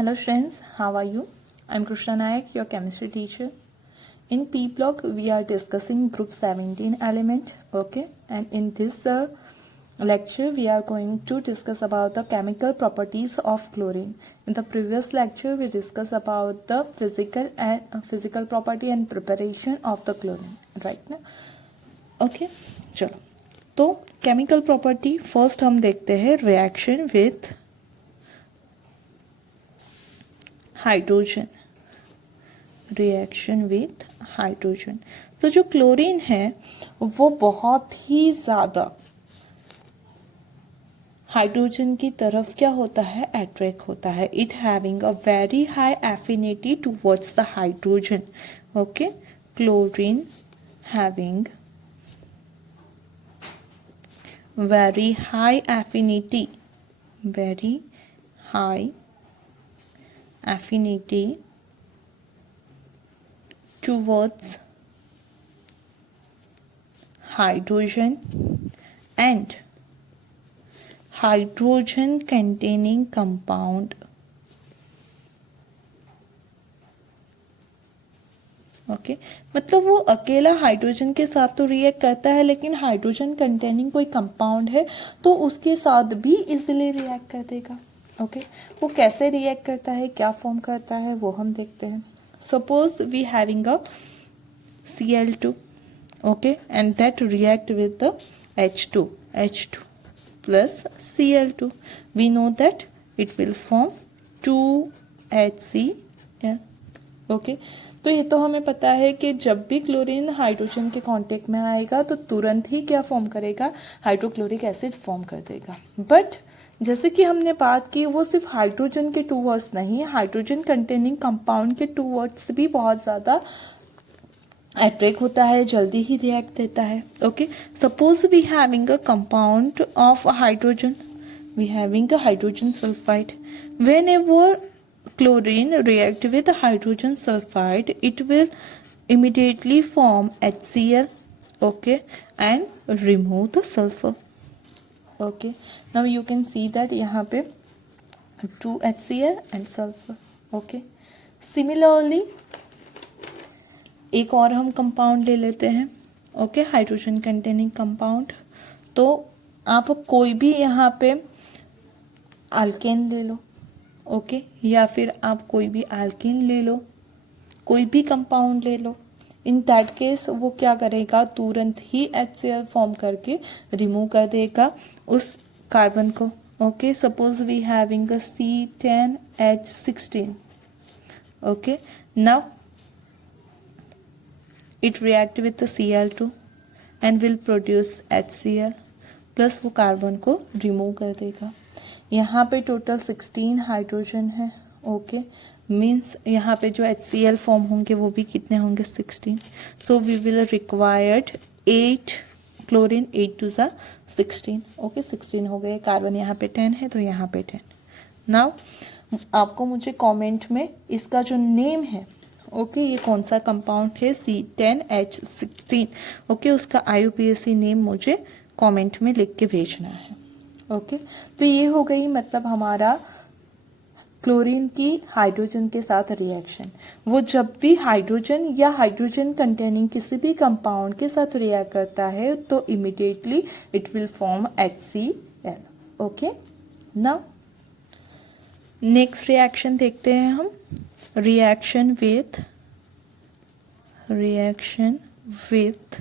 Hello friends, how are you? I'm Krishna Nayak, your chemistry teacher. In P block, we are discussing group 17 element, okay? And in this lecture, we are going to discuss about the chemical properties of chlorine. In the previous lecture, we discussed about the physical property and preparation of the chlorine, right now? Okay, चलो. तो chemical property first हम देखते हैं reaction with hydrogen. Reaction with hydrogen. तो जो chlorine है वो बहुत ही ज़्यादा हाइड्रोजन की तरफ क्या होता है, अट्रैक्ट होता है. It having a very high affinity towards the hydrogen. Okay, chlorine having very high affinity towards hydrogen and hydrogen containing compound. Okay मतलब वो अकेला हाइड्रोजन के साथ तो रिएक्ट करता है, लेकिन हाइड्रोजन कंटेनिंग कोई कंपाउंड है तो उसके साथ भी इजीली रिएक्ट कर देगा. ओके, वो कैसे रिएक्ट करता है, क्या फॉर्म करता है, वो हम देखते हैं. Suppose we having a Cl2, okay, and that react with the H2 plus Cl2. We know that it will form 2HCl. Okay, तो ये तो हमें पता है कि जब भी क्लोरीन हाइड्रोजन के कांटेक्ट में आएगा तो तुरंत ही क्या फॉर्म करेगा, हाइड्रोक्लोरिक एसिड फॉर्म कर देगा. बट जैसे कि हमने बात की, वो सिर्फ हाइड्रोजन के टू वर्ड्स नहीं, हाइड्रोजन कंटेनिंग कंपाउंड के टू वर्ड्स भी बहुत ज़्यादा अट्रैक्ट होता है, जल्दी ही रिएक्ट देता है. Okay, suppose we having a compound of hydrogen, we having a hydrogen sulphide. Whenever chlorine react with hydrogen sulfide, it will immediately form HCl, okay, and remove the sulfur. Okay, now you can see that यहाँ पे 2 HCl and sulfur. Okay, similarly एक और हम compound ले लेते हैं. Okay, hydrogen containing compound. तो आप कोई भी यहाँ पे अल्केन ले लो, ओके, या फिर आप कोई भी एल्कीन ले लो, कोई भी कंपाउंड ले लो. इन दैट केस वो क्या करेगा, तुरंत ही HCl फॉर्म करके रिमूव कर देगा उस कार्बन को. Okay, suppose we having C10H16. Okay, now it react with Cl2 and will produce HCl plus वो कार्बन को रिमूव कर देगा. यहाँ पे टोटल 16 हाइड्रोजन है. ओके, मीन्स यहाँ पे जो HCl फॉर्म होंगे वो भी कितने होंगे, 16. So we will required 8 chlorine, 8 to 16. Okay, 16 हो गए. कार्बन यहाँ पे 10 है तो यहाँ पे 10. नाउ आपको मुझे कमेंट में इसका जो नेम है, ओके, ये कौन सा कंपाउंड है, C10H16, ओके, उसका IUPAC नेम मुझे कमेंट में लिख के भेजना है. ओके, तो ये हो गई मतलब हमारा क्लोरीन की हाइड्रोजन के साथ रिएक्शन. वो जब भी हाइड्रोजन या हाइड्रोजन कंटेनिंग किसी भी कंपाउंड के साथ रिएक्ट करता है तो immediately it will form HCl. Okay, now next reaction देखते हैं हम. Reaction with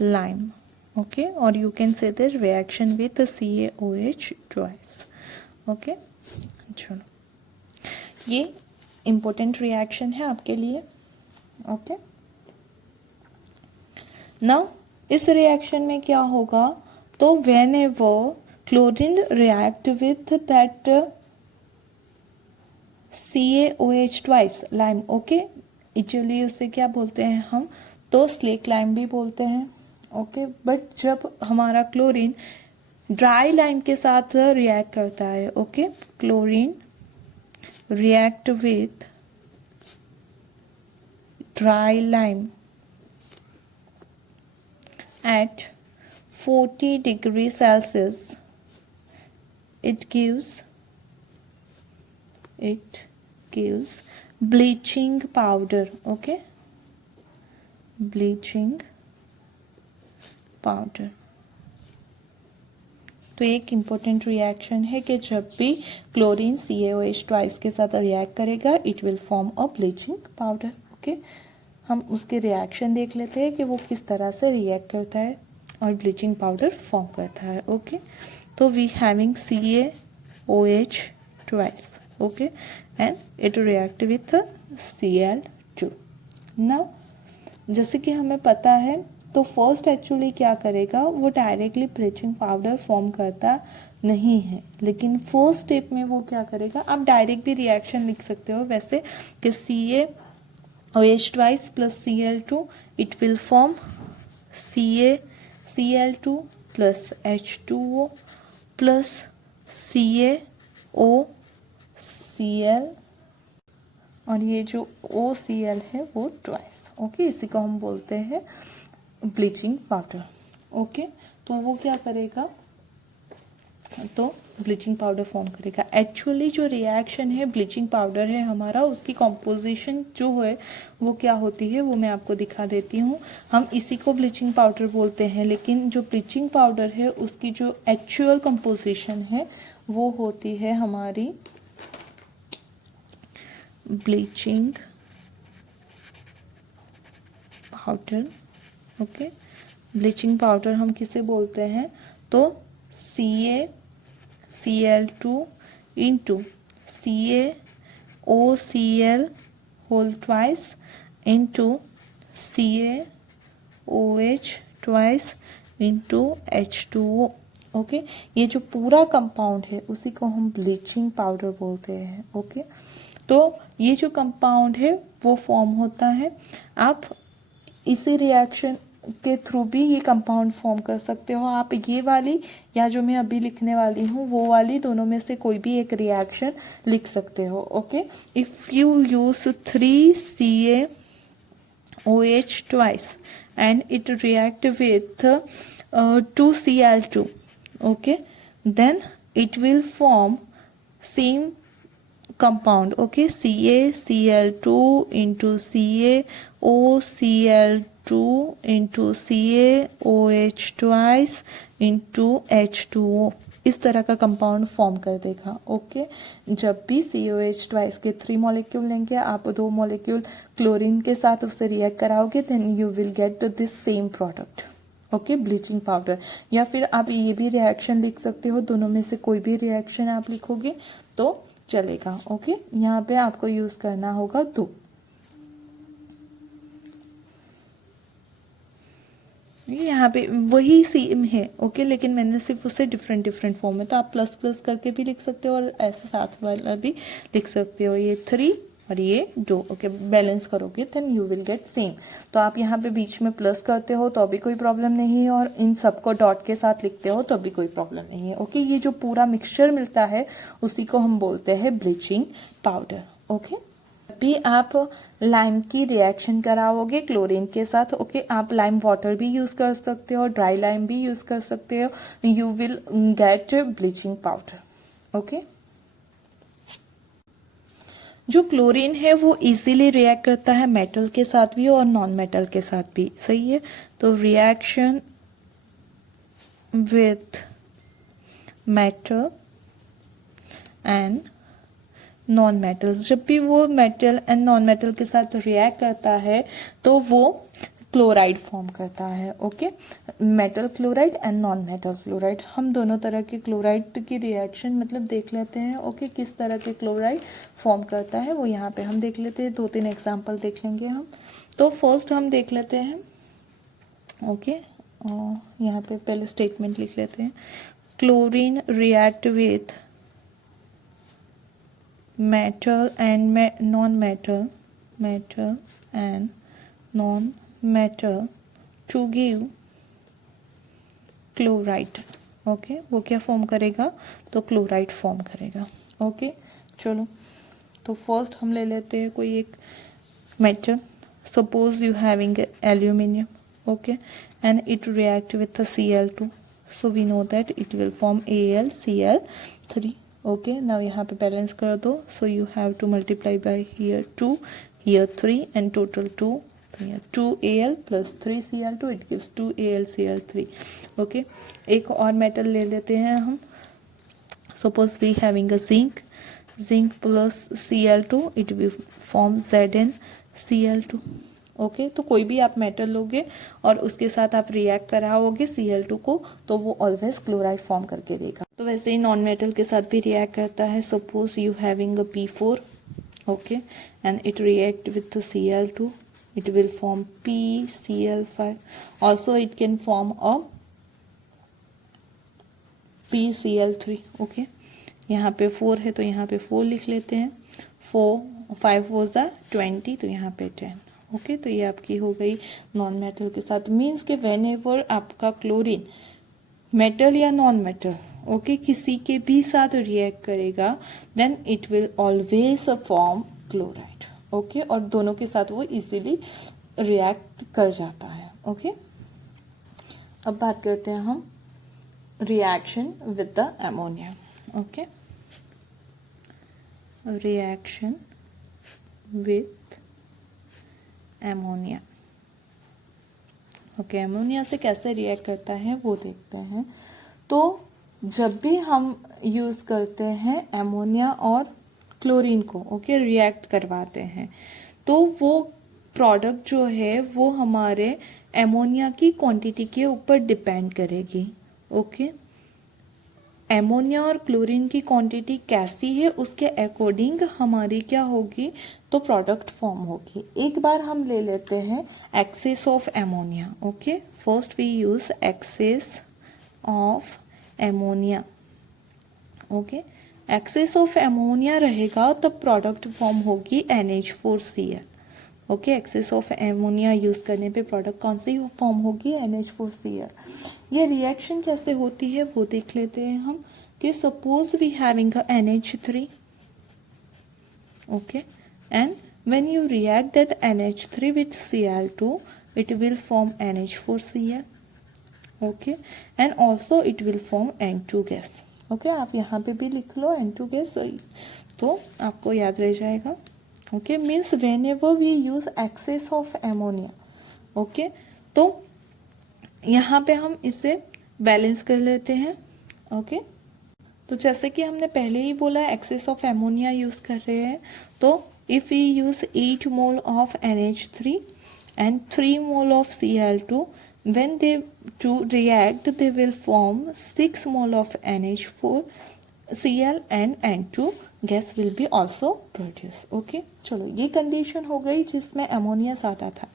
lime. ओके, और यू कैन से the reaction with CaOH twice. Okay, चलो, ये इंपॉर्टेंट रिएक्शन है आपके लिए. ओके, नाउ इस रिएक्शन में क्या होगा, तो when ever chlorine react with that CaOH twice lime. Okay, actually उसे क्या बोलते हैं हम, तो स्लेक लाइम भी बोलते हैं. ओके, बट जब हमारा क्लोरीन ड्राई लाइम के साथ रिएक्ट करता है, okay, chlorine react with dry lime at 40 degrees Celsius, it gives gives bleaching powder. Okay, bleaching powder. तो एक इम्पोर्टेंट रिएक्शन है कि जब भी क्लोरीन CaOH ट्वाइस के साथ रिएक्ट करेगा it will form a bleaching powder. Okay, हम उसके रिएक्शन देख लेते हैं कि वो किस तरह से रिएक्ट करता है और ब्लीचिंग पाउडर फॉर्म करता है. ओके, तो we having CaOH twice. Okay, and it react with Cl2. Now जैसे कि हमें पता है तो फर्स्ट एक्चुअली क्या करेगा, वो डायरेक्टली ब्लीचिंग पाउडर फॉर्म करता नहीं है, लेकिन फर्स्ट स्टेप में वो क्या करेगा, आप डायरेक्ट भी रिएक्शन लिख सकते हो वैसे कि CaOH twice plus Cl2 it will form Cl2 plus H2O plus CaOCl और ये जो OCl है वो ट्वाइस. ओके, इसी को हम बोलते हैं ब्लीचिंग पाउडर. ओके, तो वो क्या करेगा, तो ब्लीचिंग पाउडर फॉर्म करेगा. एक्चुअली जो रिएक्शन है ब्लीचिंग पाउडर है हमारा, उसकी कॉम्पोजिशन जो है वो क्या होती है वो मैं आपको दिखा देती हूँ. हम इसी को ब्लीचिंग पाउडर बोलते हैं, लेकिन जो ब्लीचिंग पाउडर है उसकी जो एक्चुअल कॉम्पोजिशन है वो होती है हमारी bleaching powder. Okay, bleaching powder हम किसे बोलते हैं, तो CaCl2 into CaOCl whole twice into CaOH twice into H2O. Okay, ये जो पूरा कंपाउंड है उसी को हम ब्लीचिंग पाउडर बोलते हैं. ओके, तो ये जो कंपाउंड है वो फॉर्म होता है. आप इसी रिएक्शन के थ्रू भी ये कंपाउंड फॉर्म कर सकते हो. आप ये वाली या जो मैं अभी लिखने वाली हूँ वो वाली, दोनों में से कोई भी एक रिएक्शन लिख सकते हो. Okay, if you use 3CaOH twice and it react with 2Cl2, okay, then it will form same compound. Okay, CaCl2 into CaOCl2 into CaOH twice into H2O. इस तरह का कंपाउंड फॉर्म कर देगा. ओके, जब भी CaOH ट्वाइस के 3 molecule लेंगे, आप 2 मॉलिक्यूल क्लोरीन के साथ उससे रिएक्ट कराओगे, then you will get this same product. Okay, bleaching powder. या फिर आप ये भी रिएक्शन लिख सकते हो, दोनों में से कोई भी रिएक्शन आप लिखोगे तो चलेगा. ओके, यहाँ पे आपको यूज करना होगा 2. यहाँ पे वही सेम है. ओके, लेकिन मैंने सिर्फ उसे डिफरेंट फॉर्म में, तो आप प्लस प्लस करके भी लिख सकते हो और ऐसे साथ वाला भी लिख सकते हो. ये 3 और ये 2. ओके, बैलेंस करोगे then you will get same. तो आप यहाँ पे बीच में प्लस करते हो तो भी कोई प्रॉब्लम नहीं है, और इन सबको डॉट के साथ लिखते हो तो भी कोई प्रॉब्लम नहीं है. ओके, ये जो पूरा मिक्सचर मिलता है उसी को हम बोलते हैं ब्लीचिंग पाउडर. ओके, भी आप लाइम की रिएक्शन कराओगे क्लोरीन के साथ. ओके, आप लाइम वाटर भी यूज कर सकते हो, ड्राई लाइम भी यूज कर सकते हो, you will gate bleaching powder. Okay, जो क्लोरीन है वो इजीली रिएक्ट करता है मेटल के साथ भी और नॉन मेटल के साथ भी. सही है, तो reaction with metal and non metals, जब भी वो मेटल एंड नॉन मेटल के साथ रिएक्ट करता है तो वो क्लोराइड फॉर्म करता है. Okay, metal chloride and non metal chloride. हम दोनों तरह के क्लोराइड की रिएक्शन मतलब देख लेते हैं. ओके, किस तरह के क्लोराइड फॉर्म करता है वो यहाँ पे हम देख लेते हैं. 2-3 एग्जांपल देख लेंगे हम. तो फर्स्ट हम देख लेते हैं. ओके, यहाँ पे पहले स्टेटमेंट लिख लेते हैं. Chlorine react with metal and non-metal and non-metal to give chloride. Okay, वो क्या फॉर्म करेगा, तो क्लोराइड फॉर्म करेगा. ओके, चलो तो फर्स्ट हम ले लेते हैं कोई एक metal. Suppose you having aluminium. Okay, and it react with Cl2, so we know that it will form AlCl3. Okay, now यहाँ पे बैलेंस कर दो, so you have to multiply by here 2, here 3 and total 2, तो यहाँ 2Al plus 3Cl2 it gives 2AlCl3। Okay, एक और metal ले लेते हैं हम। Suppose we having a zinc plus Cl2 it will form ZnCl2। Okay, तो कोई भी आप मेटल लोगे और उसके साथ आप रिएक्ट कराओगे Cl2 को, तो वो ऑलवेज क्लोराइड फॉर्म करके देगा। तो वैसे ही नॉन मेटल के साथ भी रिएक्ट करता है। Suppose you having a P4, okay, and it react with Cl2, it will form PCl5. Also it can form a PCl3। Okay, यहाँ पे 4 है तो यहाँ पे 4 लिख लेते हैं। 5 4 20, तो यहाँ पे 10। ओके, तो ये आपकी हो गई नॉन मेटल के साथ। मीन्स के वेन एवर आपका क्लोरीन मेटल या नॉन मेटल, ओके, किसी के भी साथ रिएक्ट करेगा, then it will always form chloride. Okay, और दोनों के साथ वो इजीली रिएक्ट कर जाता है। ओके, अब बात करते हैं हम reaction with the ammonia. Okay, reaction with ammonia. Okay, ammonia से कैसे रिएक्ट करता है वो देखते हैं। तो जब भी हम यूज करते हैं अमोनिया और क्लोरीन को, ओके, रिएक्ट करवाते हैं, तो वो प्रोडक्ट जो है वो हमारे अमोनिया की क्वांटिटी के ऊपर डिपेंड करेगी। ओके, एमोनिया और क्लोरीन की क्वांटिटी कैसी है उसके अकॉर्डिंग हमारी क्या होगी, तो प्रोडक्ट फॉर्म होगी। एक बार हम ले लेते हैं excess of ammonia. Okay, first we use excess of ammonia. Okay, excess of ammonia रहेगा तब प्रोडक्ट फॉर्म होगी NH4Cl। Okay, excess of ammonia use करने पे प्रोडक्ट कौन सी फॉर्म होगी, NH4Cl। ये रिएक्शन कैसे होती है वो देख लेते हैं हम, कि suppose we having a NH3, okay, and when you react that NH3 with Cl2 it will form NH4Cl, okay, and also it will form N2 gas. Okay, आप यहाँ पे भी लिख लो N2 गैस, तो आपको याद रह जाएगा। Okay, means whenever we use excess of ammonia, okay, तो यहाँ पे हम इसे बैलेंस कर लेते हैं। ओके, तो जैसे कि हमने पहले ही बोला एक्सेस ऑफ एमोनिया यूज कर रहे हैं, तो if we use 8 mole of NH3 and 3 mole of Cl2, when they two react they will form 6 mole of NH4Cl and N2 gas will be also produced। Okay, चलो ये condition हो गई जिसमें ammonia ज़्यादा था।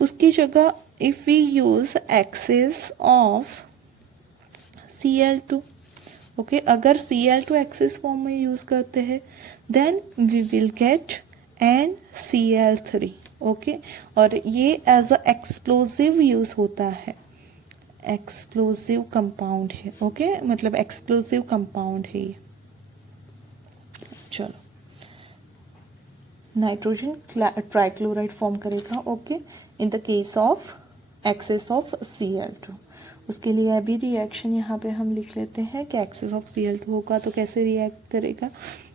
उसकी जगह if we use excess of Cl2, okay, अगर Cl2 एक्सेस फॉर्म में यूज करते हैं then we will get NCl3। Okay, और ये एज अ एक्सप्लोजिव यूज होता है, एक्सप्लोजिव कंपाउंड है। ओके, मतलब एक्सप्लोजिव कंपाउंड है ये। चलो, नाइट्रोजन ट्राइक्लोराइड फॉर्म करेगा। Okay, in the case of excess of Cl2। उसके लिए अभी रिएक्शन यहाँ पे हम लिख लेते हैं कि एक्सेस ऑफ Cl2 होगा तो कैसे रिएक्ट करेगा।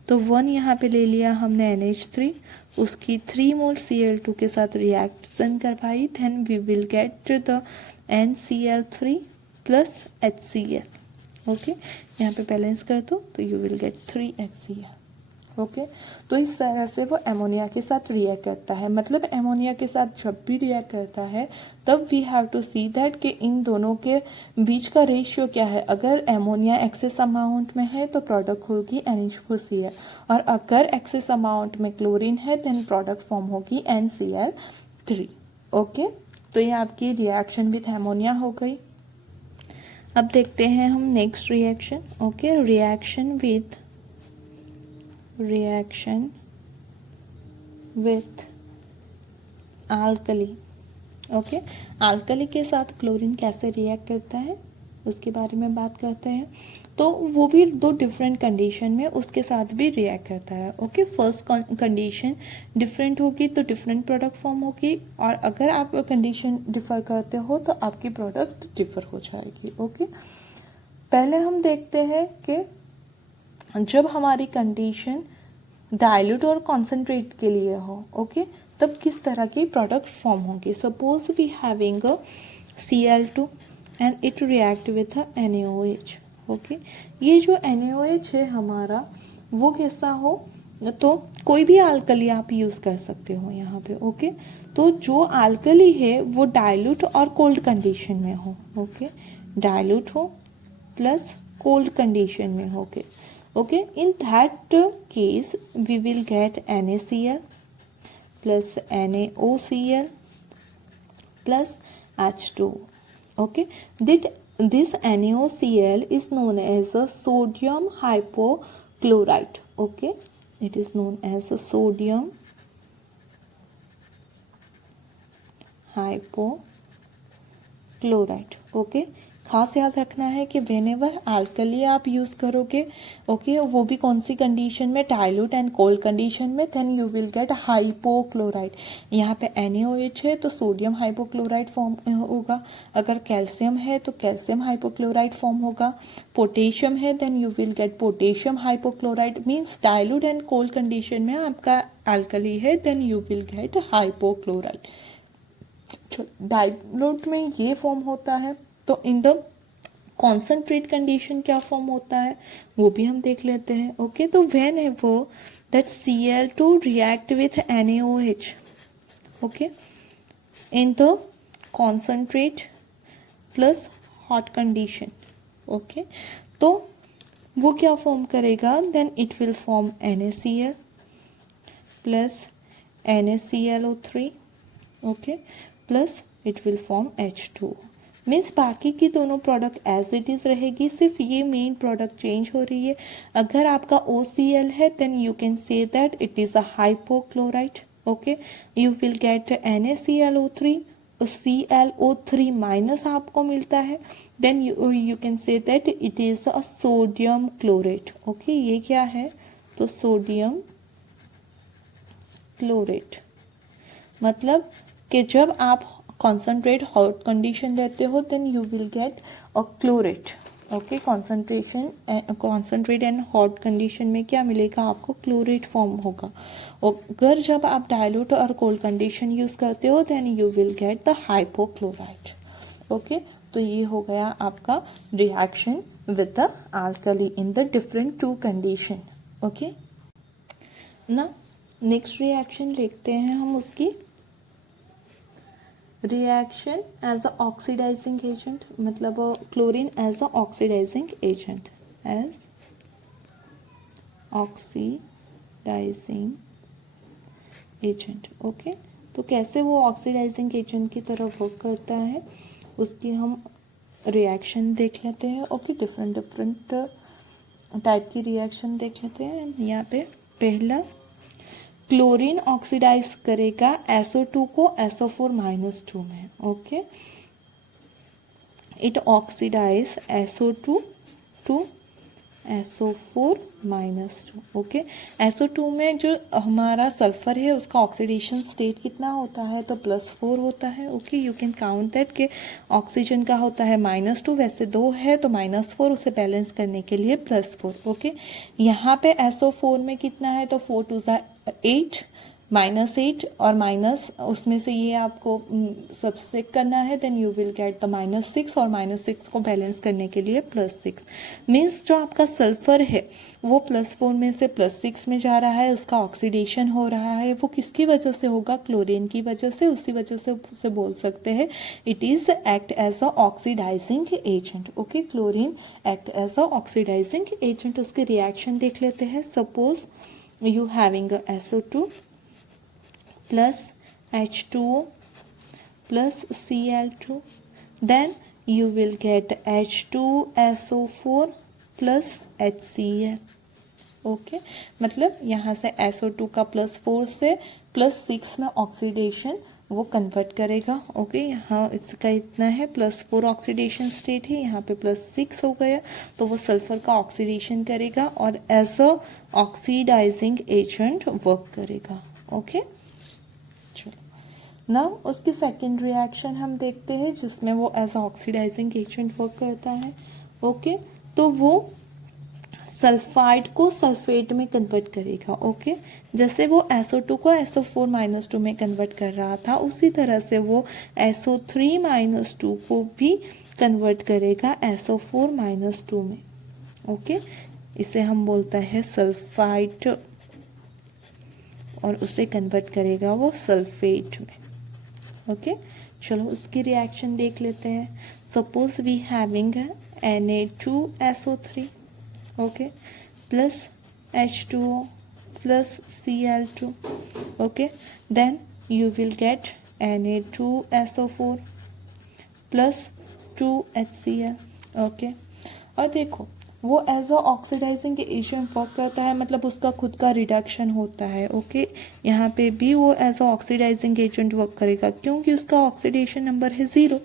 तो 1 यहाँ पे ले लिया हमने NH3, उसकी 3 मोल Cl2 के साथ रिएक्शन करवाई, then we will get the NCl3 plus HCl। Okay, यहाँ पे बैलेंस कर दो तो you will gate 3HCl। Okay, तो इस तरह से वो एमोनिया के साथ रिएक्ट करता है। मतलब एमोनिया के साथ जब भी रिएक्ट करता है तब we have to see that कि इन दोनों के बीच का रेशियो क्या है। अगर एमोनिया एक्सेस अमाउंट में है तो प्रोडक्ट होगी NH4Cl, और अगर एक्सेस अमाउंट में क्लोरीन है देन प्रोडक्ट फॉर्म होगी NCl3। ओके, तो ये आपकी रिएक्शन विथ एमोनिया हो गई। अब देखते हैं हम next reaction. Okay, reaction with alkali. Okay, alkali के साथ क्लोरीन कैसे रिएक्ट करता है उसके बारे में बात करते हैं। तो वो भी 2 डिफरेंट कंडीशन में उसके साथ भी रिएक्ट करता है। ओके, फर्स्ट कंडीशन डिफरेंट होगी तो डिफरेंट प्रोडक्ट फॉर्म होगी, और अगर आप कंडीशन डिफर करते हो तो आपकी प्रोडक्ट डिफर हो जाएगी। ओके, पहले हम देखते हैं कि जब हमारी कंडीशन डाइल्यूट और कॉन्सेंट्रेट के लिए हो, ओके, तब किस तरह की प्रोडक्ट फॉर्म होंगे। Suppose we having a Cl2 and it react with a NaOH, okay. ये जो NaOH है हमारा, वो कैसा हो, तो कोई भी अल्कली आप यूज़ कर सकते हो यहाँ पे, ओके। तो जो अल्कली है वो डाइल्यूट और कोल्ड कंडीशन में हो, ओके, डाइल्यूट हो प्लस कोल्ड कंडीशन में हो, okay. In that case we will get NaCl plus NaOCl plus H2. Okay, this NaOCl is known as a sodium hypochlorite. Okay, it is known as a sodium hypochlorite. Okay, खास याद रखना है कि whenever alkali आप use करोगे, okay, वो भी कौन सी कंडीशन में, डाइल्यूट एंड कोल्ड कंडीशन में, then you will get hypochloride. यहाँ पे NaOH है तो सोडियम हाइपोक्लोराइड फॉर्म होगा, अगर कैल्शियम है तो कैल्शियम हाइपोक्लोराइड फॉर्म होगा, पोटेशियम है then you will get potassium hypochloride. Means dilute and cold condition में आपका अल्कली है then you will get hypochloride. Dilute में ये फॉर्म होता है, तो इन द कॉन्सेंट्रेट कंडीशन क्या फॉर्म होता है वो भी हम देख लेते हैं, ओके। तो व्हेन है वो that Cl2 react with NaOH, okay, in the concentrate plus hot condition, okay, तो वो क्या फॉर्म करेगा, then it will form NaCl plus NaClO3, okay, plus it will form H2। Means बाकी की दोनों प्रोडक्ट एज इट इज रहेगी, सिर्फ ये मेन प्रोडक्ट चेंज हो रही है। अगर आपका OCl है then you can say that it is a hypochloride, okay. You will get NaClO3, ClO3 minus आपको मिलता है, then you can say that it is a sodium chlorate, okay. ये क्या है, तो सोडियम क्लोरेट, मतलब कि जब आप कॉन्सेंट्रेट हॉट कंडीशन लेते हो then you will get a chlorate, okay. Concentrate and hot condition में क्या मिलेगा आपको, क्लोरेट फॉर्म होगा। अगर जब आप डाइल्यूट और कोल्ड कंडीशन यूज करते हो then you will get the hypochlorite, okay. तो ये हो गया आपका reaction with the alkali in the different two condition, okay ना। नेक्स्ट रिएक्शन देखते हैं हम उसकी, reaction as a oxidising agent, मतलब chlorine as a oxidising agent, as oxidising agent, okay. तो कैसे वो ऑक्सीडाइजिंग एजेंट की तरह वर्क करता है उसकी हम रिएक्शन देख लेते हैं, ओके। डिफरेंट टाइप की रिएक्शन देख लेते हैं। यहाँ पे पहला, क्लोरीन ऑक्सीडाइज करेगा SO2 को SO4-2 में, okay. It oxidise SO2 to SO4-2, okay. SO2 में जो हमारा सल्फर है उसका ऑक्सीडेशन स्टेट कितना होता है, तो +4 होता है, okay. You can count that कि ऑक्सीजन का होता है -2, वैसे 2 है तो -4, उसे बैलेंस करने के लिए +4, ओके। यहाँ पे SO4 में कितना है, तो 4 2 8, -8 और माइनस उसमें से ये आपको सब्सट्रैक्ट करना है, then you will get the -6 और -6 को बैलेंस करने के लिए +6। मीन्स जो आपका सल्फर है वो +4 में से +6 में जा रहा है, उसका ऑक्सीडेशन हो रहा है, वो किसकी वजह से होगा, क्लोरीन की वजह से। उसी वजह से उसे बोल सकते हैं it is act as a oxidising agent, okay. Chlorine act as a oxidising agent. उसके रिएक्शन देख लेते हैं। Suppose you having a SO2 plus H2O plus Cl2, then you will get H2SO4 plus HCl, okay. मतलब यहाँ से SO2 का +4 से +6 में ऑक्सीडेशन वो कन्वर्ट करेगा, ओके। यहाँ इसका इतना है +4 ऑक्सीडेशन स्टेट है, यहाँ पे +6 हो गया, तो वो सल्फर का ऑक्सीडेशन करेगा और as a oxidising agent work करेगा, ओके। चलो नाउ उसकी सेकेंड रिएक्शन हम देखते हैं जिसमें वो as a oxidising agent work करता है, ओके। तो वो सल्फाइड को सल्फेट में कन्वर्ट करेगा। ओके, जैसे वो SO2 को SO4-2 में कन्वर्ट कर रहा था, उसी तरह से वो SO3-2 को भी कन्वर्ट करेगा SO4-2 में। ओके, इसे हम बोलता है सल्फाइड और उसे कन्वर्ट करेगा वो सल्फेट में। ओके, चलो उसकी रिएक्शन देख लेते हैं। Suppose we having Na2SO3 okay plus H2O plus Cl2 okay, then you will get Na2SO4 plus 2HCl okay. और देखो वो as a oxidising agent work करता है, मतलब उसका खुद का रिडक्शन होता है। ओके, यहाँ पे भी वो as a oxidising agent work करेगा क्योंकि उसका ऑक्सीडेशन नंबर है 0।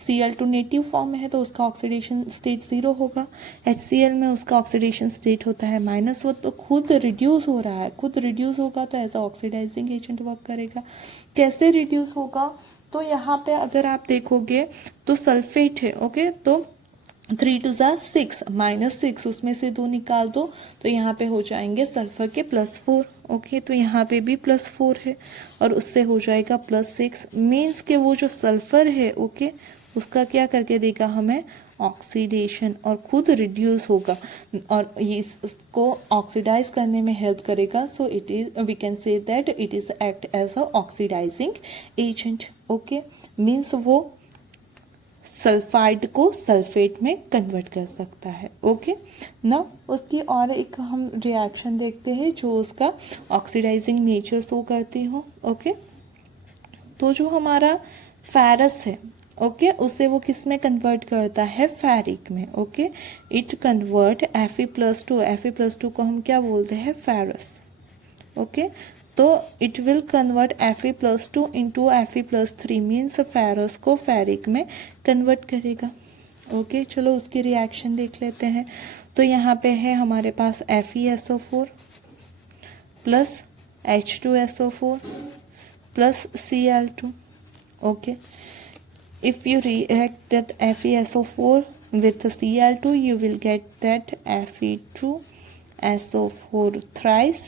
Cl2 नेटिव फॉर्म में है तो उसका ऑक्सीडेशन स्टेट 0 होगा। HCl में उसका ऑक्सीडेशन स्टेट होता है -1, वो तो खुद रिड्यूस हो रहा है, खुद रिड्यूस होगा तो as a oxidising agent work करेगा। कैसे रिड्यूस होगा, तो यहाँ पे अगर आप देखोगे तो सल्फेट है। ओके, तो 3 2 6 -6 उसमें से 2 निकाल दो तो यहाँ पे हो जाएंगे सल्फर के +4। ओके, तो यहाँ पे भी +4 है और उससे हो जाएगा +6। मीन्स के वो जो सल्फर है ओके उसका क्या करके देगा हमें ऑक्सीडेशन और खुद रिड्यूस होगा और ये इसको ऑक्सीडाइज करने में हेल्प करेगा। So it is we can say that it is act as a oxidising agent. Okay, means वो सल्फाइड को सल्फेट में कन्वर्ट कर सकता है। ओके ना, उसकी और एक हम रिएक्शन देखते हैं जो उसका ऑक्सीडाइजिंग नेचर शो करती हो। ओके, तो जो हमारा फेरस है ओके उसे वो किस में कन्वर्ट करता है, फेरिक में। ओके, इट कन्वर्ट Fe+2 को हम क्या बोलते हैं, फेरस। ओके, तो it will convert Fe+2 into Fe+3 means ferrous को फेरिक में कन्वर्ट करेगा। ओके, चलो उसकी रिएक्शन देख लेते हैं। तो यहाँ पे है हमारे पास FeSO4 plus H2SO4 plus Cl2। Okay, if you react that FeSO4 with Cl2 you will get that Fe2SO4 thrice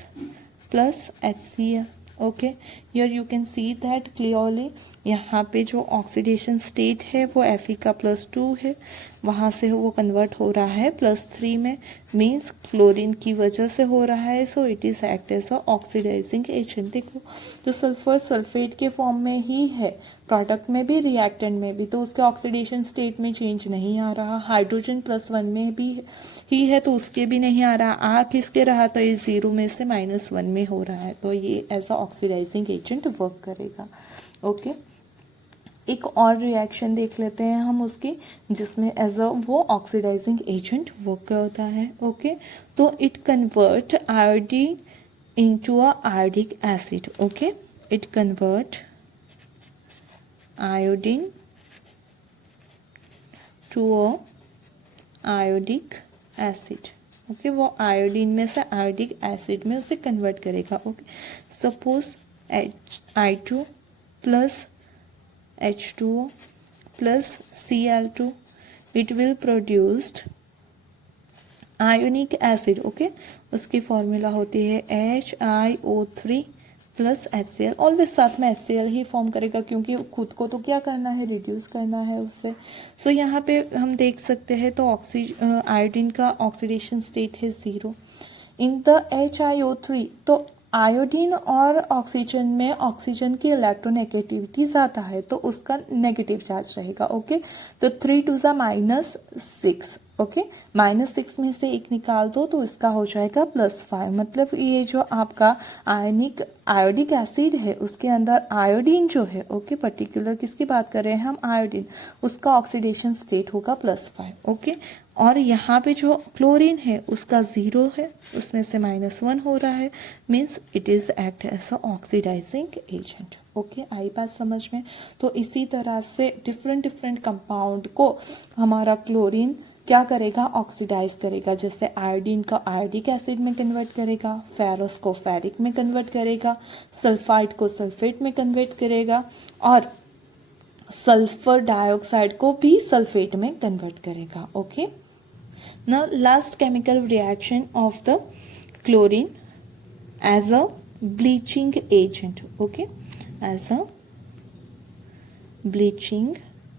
plus HCl। Okay, here you can see that clearly यहाँ पे जो ऑक्सीडेशन स्टेट है वो Fe का +2 है, वहाँ से वो कन्वर्ट हो रहा है +3 में, मीन्स क्लोरीन की वजह से हो रहा है। So it is act as a oxidising agent. देखो तो सल्फर सल्फेट के फॉर्म में ही है, प्रोडक्ट में भी रिएक्टेंट में भी, तो उसके ऑक्सीडेशन स्टेट में चेंज नहीं आ रहा। हाइड्रोजन +1 में भी ही है तो उसके भी नहीं आ रहा, आ किसके रहा तो ये 0 में से -1 में हो रहा है, तो ये as a oxidising agent work करेगा। ओके, एक और रिएक्शन देख लेते हैं हम उसकी जिसमें एज अ वो ऑक्सीडाइजिंग एजेंट वर्क करता है। ओके, तो it convert iodine into a iodic acid. Okay, it convert iodine to a iodic acid. Okay, वो आयोडीन में से आयोडिक एसिड में उसे कन्वर्ट करेगा। Okay, suppose I2 plus H2O plus Cl2 it will produced ionic acid. Okay, उसकी formula होती है HiO3 plus HCl। Always साथ में HCl ही फॉर्म करेगा क्योंकि खुद को तो क्या करना है, रिड्यूस करना है उससे। सो यहाँ पे हम देख सकते हैं तो आयोडीन का ऑक्सीडेशन स्टेट है 0 इन द HiO3। तो आयोडीन और ऑक्सीजन में ऑक्सीजन की इलेक्ट्रोनेगेटिविटी ज़्यादा है तो उसका नेगेटिव चार्ज रहेगा। ओके, तो 3 2 -6। ओके, -6 में से 1 निकाल दो तो इसका हो जाएगा +5। मतलब ये जो आपका आयोडिक एसिड है उसके अंदर आयोडीन जो है ओके पर्टिकुलर किसकी बात कर रहे हैं हम, आयोडीन, उसका ऑक्सीडेशन स्टेट होगा +5। ओके, और यहाँ पे जो क्लोरीन है उसका 0 है, उसमें से -1 हो रहा है, means it is act as a oxidising agent. Okay, आई बात समझ में। तो इसी तरह से डिफरेंट कंपाउंड को हमारा क्लोरीन क्या करेगा, ऑक्सीडाइज करेगा। जैसे आयोडीन का आयोडिक एसिड में कन्वर्ट करेगा, फेरस को फेरिक में कन्वर्ट करेगा, सल्फाइड को सल्फेट में कन्वर्ट करेगा और सल्फर डाइऑक्साइड को भी सल्फेट में कन्वर्ट करेगा। Okay, Now last chemical reaction of the chlorine as a bleaching agent. Okay, as a bleaching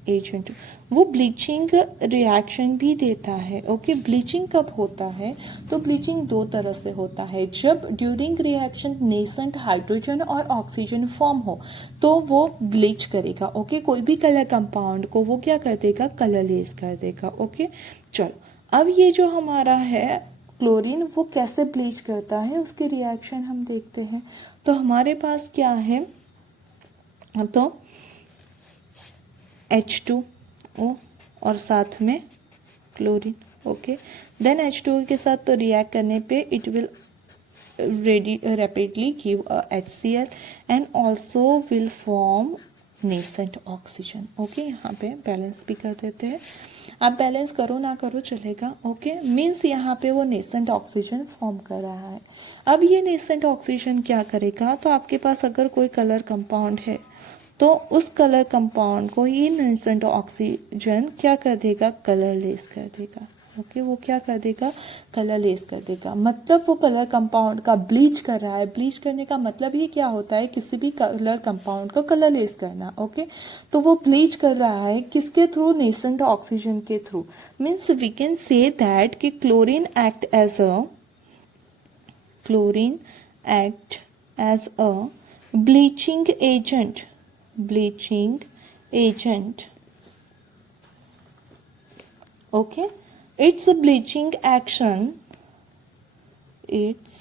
agent, वो ब्लीचिंग रिएक्शन भी देता है. ओके, ब्लीचिंग कब होता है? तो ब्लीचिंग दो तरह से होता है. जब ड्यूरिंग रिएक्शन नेसेंट हाइड्रोजन और ऑक्सीजन फॉर्म हो तो वो ब्लीच करेगा. ओके, कोई भी कलर कंपाउंड को वो क्या कर देगा? कलरलेस कर देगा. ओके, चलो अब ये जो हमारा है क्लोरीन, वो कैसे ब्लीच करता है उसके रिएक्शन हम देखते हैं. तो हमारे पास क्या है? तो H2O और साथ में क्लोरीन. ओके, देन H2O के साथ तो रिएक्ट करने पे it will rapidly give a HCl and also will form nascent oxygen. Okay, यहाँ पे बैलेंस भी कर देते हैं. आप बैलेंस करो ना करो चलेगा. ओके, मीन्स यहाँ पे वो नेसेंट ऑक्सीजन फॉर्म कर रहा है. अब ये नेसेंट ऑक्सीजन क्या करेगा? तो आपके पास अगर कोई कलर कंपाउंड है तो उस कलर कंपाउंड को ये नेसेंट ऑक्सीजन क्या कर देगा? कलरलेस कर देगा. ओके, वो क्या कर देगा? कलरलेस कर देगा. मतलब वो कलर कंपाउंड का ब्लीच कर रहा है. ब्लीच करने का मतलब ही क्या होता है? किसी भी कलर कंपाउंड को कलरलेस करना. ओके, तो वो ब्लीच कर रहा है किसके थ्रू? नेसेंट ऑक्सीजन के through. Means we can say that कि chlorine act as a bleaching agent. Okay, its bleaching action is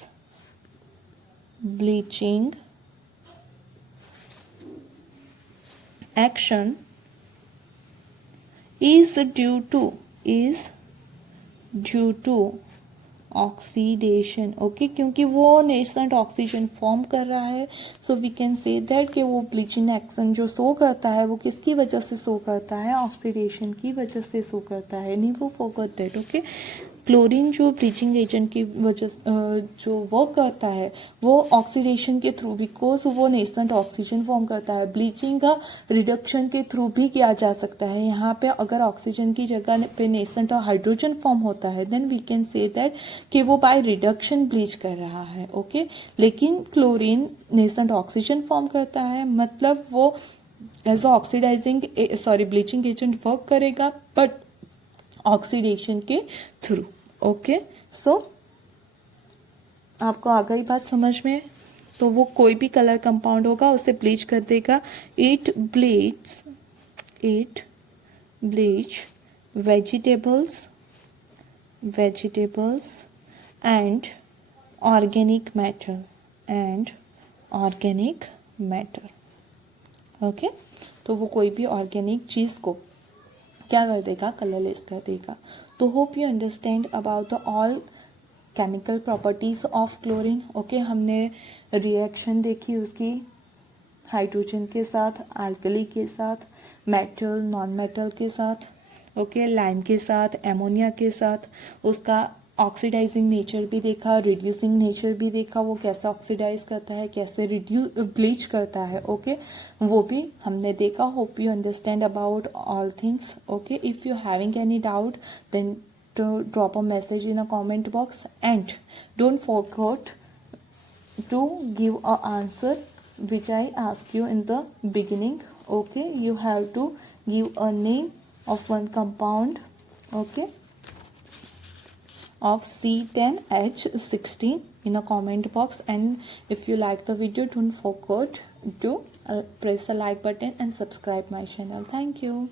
due to oxidation. Okay, क्योंकि वो नेसेंट ऑक्सीजन फॉर्म कर रहा है. So we can say that कि वो bleaching action जो show करता है वो किसकी वजह से शो करता है? ऑक्सीडेशन की वजह से शो करता है. नहीं, वो फोकस दैट. ओके, क्लोरीन जो ब्लीचिंग एजेंट की वजह जो वर्क करता है वो ऑक्सीडेशन के थ्रू, बिकॉज वो नेसेंट ऑक्सीजन फॉर्म करता है. ब्लीचिंग का रिडक्शन के थ्रू भी किया जा सकता है. यहाँ पे अगर ऑक्सीजन की जगह पे नेसेंट और हाइड्रोजन फॉर्म होता है then we can say that कि वो बाय रिडक्शन ब्लीच कर रहा है. ओके, लेकिन क्लोरीन नेसेंट ऑक्सीजन फॉर्म करता है, मतलब वो as oxidising bleaching agent work करेगा बट ऑक्सीडेशन के थ्रू. ओके, सो आपको आ गई बात समझ में? तो वो कोई भी कलर कंपाउंड होगा उसे ब्लीच कर देगा. It bleach vegetables and organic matter. Okay, तो वो कोई भी ऑर्गेनिक चीज़ को क्या कर देगा? कलरलेस कर देगा. तो hope you understand about the all chemical properties of chlorine. Okay, हमने रिएक्शन देखी उसकी हाइड्रोजन के साथ, अल्कली के साथ, मेटल नॉन मेटल के साथ, ओके, लाइम के साथ, एमोनिया के साथ. उसका ऑक्सीडाइजिंग नेचर भी देखा, रिड्यूसिंग नेचर भी देखा, वो कैसे ऑक्सीडाइज करता है, कैसे ब्लीच करता है. ओके, वो भी हमने देखा. Hope you understand about all things. Okay, if you having any doubt then drop a message in a comment box and don't forget to give a answer which I asked you in the beginning. Okay, you have to give a name of one compound, okay, of C10H16 in a comment box. And if you like the video, don't forget to press the like button and subscribe my channel. Thank you.